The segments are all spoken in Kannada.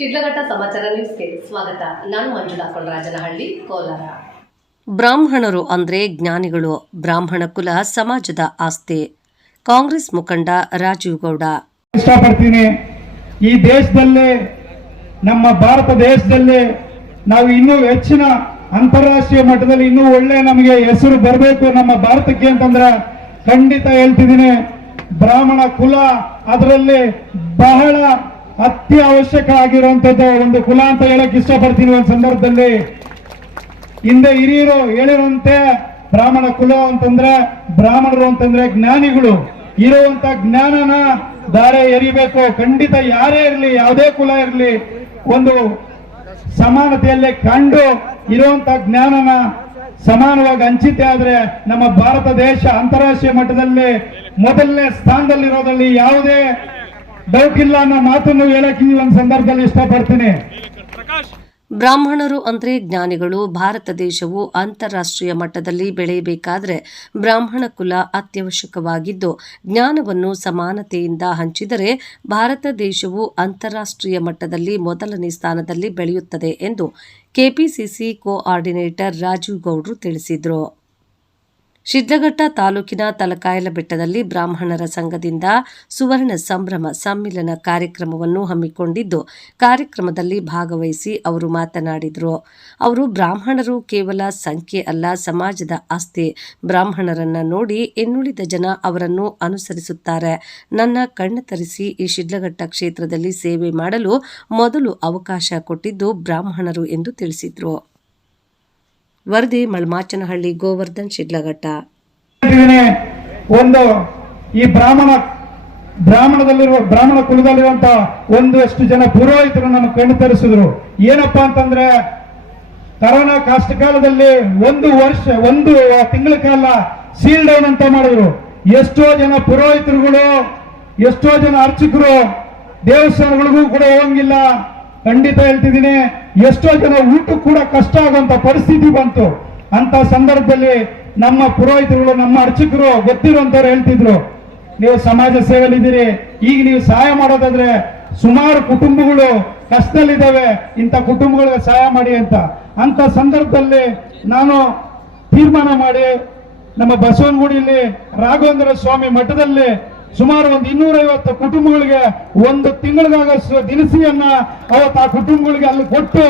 ಶಿಡ್ಲಘಟ್ಟ ಸಮಾಚಾರ ನ್ಯೂಸ್ಗೆ ಸ್ವಾಗತ. ನಾನು ಮಂಜುಳಾ ಕೊಂಡರಾಜನಹಳ್ಳಿ ಕೋಲಾರ. ಬ್ರಾಹ್ಮಣರು ಅಂದ್ರೆ ಜ್ಞಾನಿಗಳು. ಬ್ರಾಹ್ಮಣ ಕುಲ ಸಮಾಜದ ಆಸ್ತಿ. ಕಾಂಗ್ರೆಸ್ ಮುಖಂಡ ರಾಜೀವ್ ಗೌಡ. ಇಷ್ಟಪಡ್ತೀನಿ. ಈ ದೇಶದಲ್ಲೇ ನಮ್ಮ ಭಾರತ ದೇಶದಲ್ಲೇ ನಾವು ಇನ್ನೂ ಹೆಚ್ಚಿನ ಅಂತಾರಾಷ್ಟ್ರೀಯ ಮಟ್ಟದಲ್ಲಿ ಇನ್ನೂ ಒಳ್ಳೆ ನಮಗೆ ಹೆಸರು ಬರಬೇಕು ನಮ್ಮ ಭಾರತಕ್ಕೆ ಅಂತಂದ್ರೆ ಖಂಡಿತ ಹೇಳ್ತಿದ್ದೀನಿ. ಬ್ರಾಹ್ಮಣ ಕುಲ ಅದರಲ್ಲಿ ಬಹಳ ಅತ್ಯವಶ್ಯಕ ಆಗಿರುವಂತದ್ದು ಒಂದು ಕುಲ ಅಂತ ಹೇಳಕ್ ಇಷ್ಟಪಡ್ತೀನಿ ಒಂದು ಸಂದರ್ಭದಲ್ಲಿ. ಹಿಂದೆ ಹಿರಿಯರು ಹೇಳಿರುವಂತೆ ಬ್ರಾಹ್ಮಣ ಕುಲ ಅಂತಂದ್ರೆ ಬ್ರಾಹ್ಮಣರು ಅಂತಂದ್ರೆ ಜ್ಞಾನಿಗಳು. ಇರುವಂತ ಜ್ಞಾನನ ದಾರೆ ಎರಿಬೇಕು. ಖಂಡಿತ ಯಾರೇ ಇರಲಿ, ಯಾವುದೇ ಕುಲ ಇರಲಿ, ಒಂದು ಸಮಾನತೆಯಲ್ಲೇ ಕಂಡು ಇರುವಂತ ಜ್ಞಾನನ ಸಮಾನವಾಗಿ ಹಂಚಿತೆ ಆದ್ರೆ ನಮ್ಮ ಭಾರತ ದೇಶ ಅಂತಾರಾಷ್ಟ್ರೀಯ ಮಟ್ಟದಲ್ಲಿ ಮೊದಲನೇ ಸ್ಥಾನದಲ್ಲಿರೋದ್ರಲ್ಲಿ ಯಾವುದೇ ಇಲ್ಲ ಅನ್ನೋ ಮಾತನ್ನು ಹೇಳಕ್ ಈ ಒಂದು ಸಂದರ್ಭದಲ್ಲಿ ಇಷ್ಟಪಡ್ತೀನಿ. ಬ್ರಾಹ್ಮಣರು ಅಂದ್ರೆ ಜ್ಞಾನಿಗಳು, ಭಾರತ ದೇಶವು ಅಂತಾರಾಷ್ಟ್ರೀಯ ಮಟ್ಟದಲ್ಲಿ ಬೆಳೆಯಬೇಕಾದ್ರೆ ಬ್ರಾಹ್ಮಣ ಕುಲ ಅತ್ಯವಶ್ಯಕವಾಗಿದ್ದು, ಜ್ಞಾನವನ್ನು ಸಮಾನತೆಯಿಂದ ಹಂಚಿದರೆ ಭಾರತ ದೇಶವು ಅಂತಾರಾಷ್ಟ್ರೀಯ ಮಟ್ಟದಲ್ಲಿ ಮೊದಲನೇ ಸ್ಥಾನದಲ್ಲಿ ಬೆಳೆಯುತ್ತದೆ ಎಂದು ಕೆಪಿಸಿಸಿ ಕೋಆರ್ಡಿನೇಟರ್ ರಾಜೀವ್ ಗೌಡ್ರು ತಿಳಿಸಿದರು. ಶಿಡ್ಲಘಟ್ಟ ತಾಲೂಕಿನ ತಲಕಾಯಲ ಬೆಟ್ಟದಲ್ಲಿ ಬ್ರಾಹ್ಮಣರ ಸಂಘದಿಂದ ಸುವರ್ಣ ಸಂಭ್ರಮ ಸಮ್ಮಿಲನ ಕಾರ್ಯಕ್ರಮವನ್ನು ಹಮ್ಮಿಕೊಂಡಿದ್ದು, ಕಾರ್ಯಕ್ರಮದಲ್ಲಿ ಭಾಗವಹಿಸಿ ಅವರು ಮಾತನಾಡಿದರು. ಅವರು ಬ್ರಾಹ್ಮಣರು ಕೇವಲ ಸಂಖ್ಯೆ ಅಲ್ಲ, ಸಮಾಜದ ಆಸ್ತಿ. ಬ್ರಾಹ್ಮಣರನ್ನ ನೋಡಿ ಇನ್ನುಳಿದ ಜನ ಅವರನ್ನು ಅನುಸರಿಸುತ್ತಾರೆ. ನನ್ನ ಕಣ್ಣು ತರಿಸಿ ಈ ಶಿಡ್ಲಘಟ್ಟ ಕ್ಷೇತ್ರದಲ್ಲಿ ಸೇವೆ ಮಾಡಲು ಮೊದಲು ಅವಕಾಶ ಕೊಟ್ಟಿದ್ದು ಬ್ರಾಹ್ಮಣರು ಎಂದು ತಿಳಿಸಿದರು. ವರದಿ, ಮಳ್ಮಾಚನಹಳ್ಳಿ, ಗೋವರ್ಧನ್, ಶಿಡ್ಲಘಟ್ಟ. ಒಂದು ಈ ಬ್ರಾಹ್ಮಣ, ಬ್ರಾಹ್ಮಣದಲ್ಲಿರುವ, ಬ್ರಾಹ್ಮಣ ಕುಲದಲ್ಲಿರುವಂತ ಒಂದಷ್ಟು ಜನ ಪುರೋಹಿತರು ನಮ್ಮ ಕಣ್ಣು ತರಿಸಿದ್ರು. ಏನಪ್ಪಾ ಅಂತಂದ್ರೆ, ಕರೋನಾ ಕಷ್ಟಕಾಲದಲ್ಲಿ ಒಂದು ವರ್ಷ, ಒಂದು ತಿಂಗಳ ಕಾಲ ಸೀಲ್ ಡೌನ್ ಅಂತ ಮಾಡಿದ್ರು. ಎಷ್ಟೋ ಜನ ಪುರೋಹಿತರುಗಳು, ಎಷ್ಟೋ ಜನ ಅರ್ಚಕರು ದೇವಸ್ಥಾನಗಳಿಗೂ ಕೂಡ ಹೋಗಂಗಿಲ್ಲ. ಖಂಡಿತ ಹೇಳ್ತಿದ್ದೀನಿ, ಎಷ್ಟೋ ಜನ ಊಟ ಕೂಡ ಕಷ್ಟ ಆಗುವಂತ ಪರಿಸ್ಥಿತಿ ಬಂತು. ಅಂತ ಸಂದರ್ಭದಲ್ಲಿ ನಮ್ಮ ಪುರೋಹಿತರುಗಳು, ನಮ್ಮ ಅರ್ಚಕರು ಗೊತ್ತಿರುವಂತವ್ರು ಹೇಳ್ತಿದ್ರು, ನೀವು ಸಮಾಜ ಸೇವೆಯಲ್ಲಿದ್ದೀರಿ ಈಗ ನೀವು ಸಹಾಯ ಮಾಡೋದಾದ್ರೆ ಸುಮಾರು ಕುಟುಂಬಗಳು ಕಷ್ಟದಲ್ಲಿದ್ದಾವೆ, ಇಂಥ ಕುಟುಂಬಗಳಿಗೆ ಸಹಾಯ ಮಾಡಿ ಅಂತ. ಅಂತ ಸಂದರ್ಭದಲ್ಲಿ ನಾನು ತೀರ್ಮಾನ ಮಾಡಿ, ನಮ್ಮ ಬಸವನಗುಡಿಯಲ್ಲಿ ರಾಘವೇಂದ್ರ ಸ್ವಾಮಿ ಮಠದಲ್ಲಿ ಸುಮಾರು ಒಂದು ಇನ್ನೂರೈವತ್ತು ಕುಟುಂಬಗಳಿಗೆ ಒಂದು ತಿಂಗಳಿಗಾಗಷ್ಟು ದಿನಸಿಯನ್ನ ಅವತ್ತು ಆ ಕುಟುಂಬಗಳಿಗೆ ಅಲ್ಲಿ ಕೊಟ್ಟು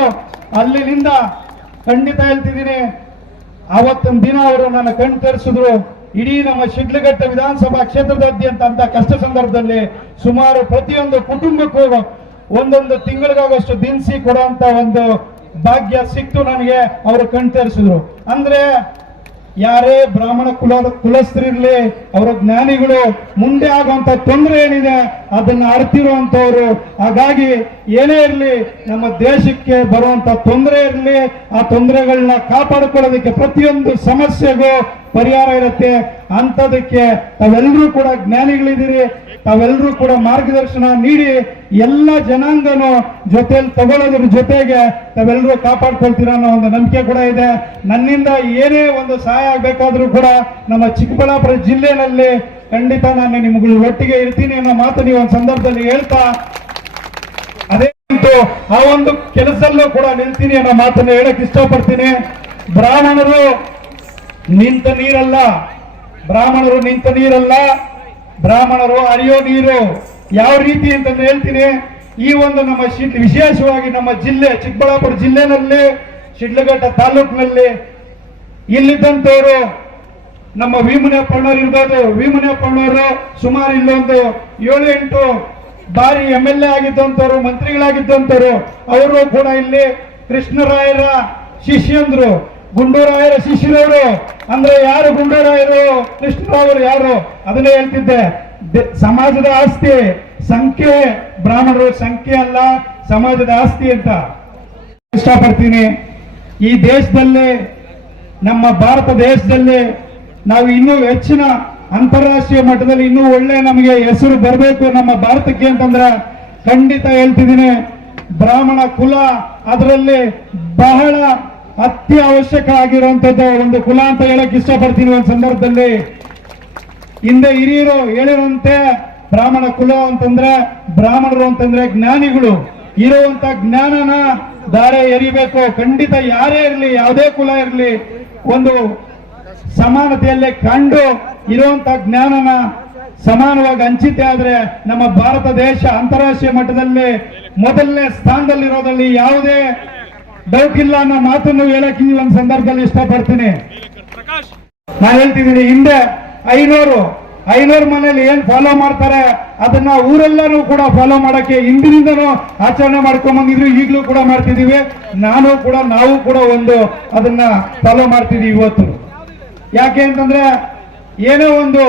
ಅಲ್ಲಿನಿಂದ ಖಂಡಿತ ಹೇಳ್ತಿದ್ದೀನಿ ಅವತ್ತೊಂದು ದಿನ ಅವರು ನನ್ನ ಕಣ್ ತೆರೆಸಿದ್ರು. ಇಡೀ ನಮ್ಮ ಶಿಡ್ಲಘಟ್ಟ ವಿಧಾನಸಭಾ ಕ್ಷೇತ್ರದಾದ್ಯಂತ ಅಂತ ಕಷ್ಟ ಸಂದರ್ಭದಲ್ಲಿ ಸುಮಾರು ಪ್ರತಿಯೊಂದು ಕುಟುಂಬಕ್ಕೂ ಒಂದೊಂದು ತಿಂಗಳಿಗಾಗಷ್ಟು ದಿನಸಿ ಕೊಡುವಂತ ಒಂದು ಭಾಗ್ಯ ಸಿಕ್ತು ನನಗೆ, ಅವರು ಕಣ್ ತೆರೆಸಿದ್ರು. ಅಂದ್ರೆ ಯಾರೇ ಬ್ರಾಹ್ಮಣ ಕುಲ ಕುಲಸ್ಥರಿರ್ಲಿ, ಅವರ ಜ್ಞಾನಿಗಳು, ಮುಂದೆ ಆಗುವಂತ ತೊಂದರೆ ಏನಿದೆ, ಅದನ್ನ ಅರ್ತಿರುವಂತವ್ರು. ಹಾಗಾಗಿ ಏನೇ ಇರಲಿ, ನಮ್ಮ ದೇಶಕ್ಕೆ ಬರುವಂತ ತೊಂದರೆ ಇರಲಿ, ಆ ತೊಂದರೆಗಳನ್ನ ಕಾಪಾಡಿಕೊಳ್ಳೋದಕ್ಕೆ ಪ್ರತಿಯೊಂದು ಸಮಸ್ಯೆಗೂ ಪರಿಹಾರ ಇರುತ್ತೆ. ಅಂತದಕ್ಕೆ ತಾವೆಲ್ಲರೂ ಕೂಡ ಜ್ಞಾನಿಗಳಿದ್ದೀರಿ. ತಾವೆಲ್ಲರೂ ಕೂಡ ಮಾರ್ಗದರ್ಶನ ನೀಡಿ. ಎಲ್ಲ ಜನಾಂಗನು ಜೊತೆಯಲ್ಲಿ ತಗೊಳ್ಳೋದ್ರ ಜೊತೆಗೆ ತಾವೆಲ್ಲರೂ ಕಾಪಾಡ್ಕೊಳ್ತೀರ ಅನ್ನೋ ಒಂದು ನಂಬಿಕೆ ಕೂಡ ಇದೆ. ನನ್ನಿಂದ ಏನೇ ಒಂದು ಸಹಾಯ ಆಗ್ಬೇಕಾದ್ರೂ ಕೂಡ ನಮ್ಮ ಚಿಕ್ಕಬಳ್ಳಾಪುರ ಜಿಲ್ಲೆನಲ್ಲಿ ಖಂಡಿತ ನಾನು ನಿಮ್ಗಳು ಒಟ್ಟಿಗೆ ಇರ್ತೀನಿ ಅನ್ನೋ ಮಾತು ನೀವು ಒಂದು ಸಂದರ್ಭದಲ್ಲಿ ಹೇಳ್ತಾ, ಅದೇ ಆ ಒಂದು ಕೆಲಸದಲ್ಲೂ ಕೂಡ ನಿಲ್ತೀನಿ ಅನ್ನೋ ಮಾತನ್ನು ಹೇಳಕ್ ಇಷ್ಟಪಡ್ತೀನಿ. ಬ್ರಾಹ್ಮಣರು ನಿಂತ ನೀರಲ್ಲ. ಬ್ರಾಹ್ಮಣರು ನಿಂತ ನೀರಲ್ಲ. ಬ್ರಾಹ್ಮಣರು ಅರಿಯೋ ನೀರು. ಯಾವ ರೀತಿ ಅಂತಂದ್ರೆ ಹೇಳ್ತೀನಿ, ಈ ಒಂದು ನಮ್ಮ ವಿಶೇಷವಾಗಿ ನಮ್ಮ ಜಿಲ್ಲೆ, ಚಿಕ್ಕಬಳ್ಳಾಪುರ ಜಿಲ್ಲೆನಲ್ಲಿ, ಶಿಡ್ಲಘಟ್ಟ ತಾಲೂಕಿನಲ್ಲಿ ಇಲ್ಲಿದ್ದಂಥವರು, ನಮ್ಮ ಭೀಮನಪ್ಪಣ್ಣವ್ರು ಇರ್ಬೋದು. ಭೀಮನಪ್ಪಣ್ಣವರು ಸುಮಾರು ಇಲ್ಲೊಂದು ಏಳು ಎಂಟು ಬಾರಿ ಎಂ ಎಲ್ ಎ ಆಗಿದ್ದಂಥವ್ರು, ಮಂತ್ರಿಗಳಾಗಿದ್ದಂಥವ್ರು, ಅವರು ಕೂಡ ಇಲ್ಲಿ ಕೃಷ್ಣರಾಯರ ಶಿಷ್ಯಂದ್ರು. ಗುಂಡೂರಾಯರ ಶಿಷ್ಯರವರು ಅಂದ್ರೆ ಯಾರು ಗುಂಡೂರಾಯರು? ಕೃಷ್ಣರಾವರು ಯಾರು? ಅದನ್ನೇ ಹೇಳ್ತಿದ್ದೆ. ಸಮಾಜದ ಆಸ್ತಿ, ಸಂಖ್ಯೆ, ಬ್ರಾಹ್ಮಣರು ಸಂಖ್ಯೆ ಅಲ್ಲ, ಸಮಾಜದ ಆಸ್ತಿ ಅಂತ. ಇಷ್ಟಪಡ್ತೀನಿ. ಈ ದೇಶದಲ್ಲಿ, ನಮ್ಮ ಭಾರತ ದೇಶದಲ್ಲಿ ನಾವು ಇನ್ನೂ ಹೆಚ್ಚಿನ ಅಂತಾರಾಷ್ಟ್ರೀಯ ಮಟ್ಟದಲ್ಲಿ ಇನ್ನೂ ಒಳ್ಳೆ ನಮಗೆ ಹೆಸರು ಬರಬೇಕು ನಮ್ಮ ಭಾರತಕ್ಕೆ ಅಂತಂದ್ರೆ ಖಂಡಿತ ಹೇಳ್ತಿದ್ದೀನಿ. ಬ್ರಾಹ್ಮಣ ಕುಲ, ಅದರಲ್ಲಿ ಬಹಳ ಅತ್ಯವಶ್ಯಕ ಆಗಿರುವಂತದ್ದು ಒಂದು ಕುಲ ಅಂತ ಹೇಳಕ್ ಇಷ್ಟಪಡ್ತೀನಿ ಒಂದು ಸಂದರ್ಭದಲ್ಲಿ. ಹಿಂದೆ ಹಿರಿಯರು ಹೇಳಿರುವಂತೆ ಬ್ರಾಹ್ಮಣ ಕುಲ ಅಂತಂದ್ರೆ ಬ್ರಾಹ್ಮಣರು ಅಂತಂದ್ರೆ ಜ್ಞಾನಿಗಳು. ಇರುವಂತ ಜ್ಞಾನನ ದಾರೆ ಎರಿಬೇಕು. ಖಂಡಿತ ಯಾರೇ ಇರಲಿ, ಯಾವುದೇ ಕುಲ ಇರಲಿ, ಒಂದು ಸಮಾನತೆಯಲ್ಲೇ ಕಂಡು ಇರುವಂತ ಜ್ಞಾನನ ಸಮಾನವಾಗಿ ಹಂಚಿತೆ ಆದ್ರೆ ನಮ್ಮ ಭಾರತ ದೇಶ ಅಂತಾರಾಷ್ಟ್ರೀಯ ಮಟ್ಟದಲ್ಲಿ ಮೊದಲನೇ ಸ್ಥಾನದಲ್ಲಿರೋದ್ರಲ್ಲಿ ಯಾವುದೇ ಇಲ್ಲ ಅನ್ನೋ ಮಾತನ್ನು ಹೇಳಕ್ ಈ ಒಂದು ಸಂದರ್ಭದಲ್ಲಿ ಇಷ್ಟಪಡ್ತೀನಿ. ನಾನು ಹೇಳ್ತಿದ್ದೀನಿ ಹಿಂದೆ ಐನೂರು ಐನೂರು ಮನೇಲಿ ಏನ್ ಫಾಲೋ ಮಾಡ್ತಾರೆ, ಅದನ್ನ ಊರೆಲ್ಲರೂ ಕೂಡ ಫಾಲೋ ಮಾಡಕ್ಕೆ ಹಿಂದಿನಿಂದನೂ ಆಚರಣೆ ಮಾಡ್ಕೊಂಡ್ ಬಂದಿದ್ರು, ಈಗಲೂ ಕೂಡ ಮಾಡ್ತಿದೀವಿ ನಾನು ಕೂಡ, ನಾವು ಕೂಡ ಒಂದು ಅದನ್ನ ಫಾಲೋ ಮಾಡ್ತಿದೀವಿ ಇವತ್ತು. ಯಾಕೆ ಅಂತಂದ್ರೆ, ಏನೋ ಒಂದು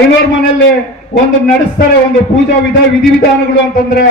ಐನೂರು ಮನೆಯಲ್ಲಿ ಒಂದು ನಡೆಸ್ತಾರೆ, ಒಂದು ಪೂಜಾ ವಿಧ, ವಿಧಿವಿಧಾನಗಳು ಅಂತಂದ್ರೆ